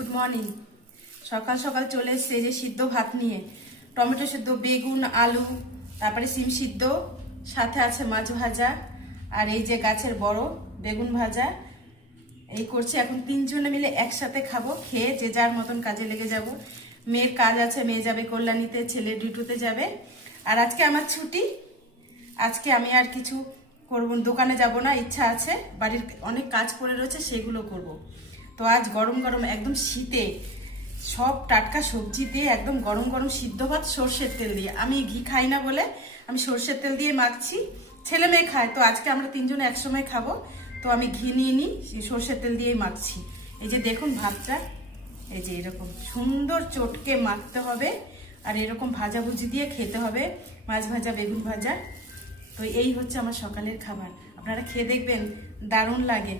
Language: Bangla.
Good morning. সকাল সকাল চলে এসছে যে সিদ্ধ ভাত নিয়ে, টমেটো সিদ্ধ, বেগুন, আলু, তারপরে সিম সিদ্ধ, সাথে আছে মাছ ভাজা, আর এই যে গাছের বড় বেগুন ভাজা। এই করছি, এখন তিনজনে মিলে একসাথে খাবো। খেয়ে যে যার মতন কাজে লেগে যাব। মেয়ের কাজ আছে, মেয়ে যাবে কল্যাণীতে, ছেলে ডিউটিতে যাবে। আর আজকে আমার ছুটি। আজকে আমি আর কিছু করব, দোকানে যাব না, ইচ্ছা আছে, বাড়ির অনেক কাজ পড়ে রয়েছে, সেগুলো করব। তো আজ গরম গরম একদম শীতে সব টাটকা সবজি দিয়ে একদম গরম গরম সিদ্ধ ভাত সর্ষের তেল দিয়ে। আমি ঘি খাই না বলে আমি সর্ষের তেল দিয়ে মাখছি। ছেলে মেয়ে খায়, তো আজকে আমরা তিনজনে একসময় খাবো, তো আমি ঘি নিয়ে নিই, সর্ষের তেল দিয়েই মাখছি। এই যে দেখুন ভাতটা, এই যে এরকম সুন্দর চটকে মাখতে হবে, আর এরকম ভাজাভুজি দিয়ে খেতে হবে, মাছ ভাজা, বেগুন ভাজা। তো এই হচ্ছে আমার সকালের খাবার। আপনারা খেয়ে দেখবেন, দারুণ লাগে।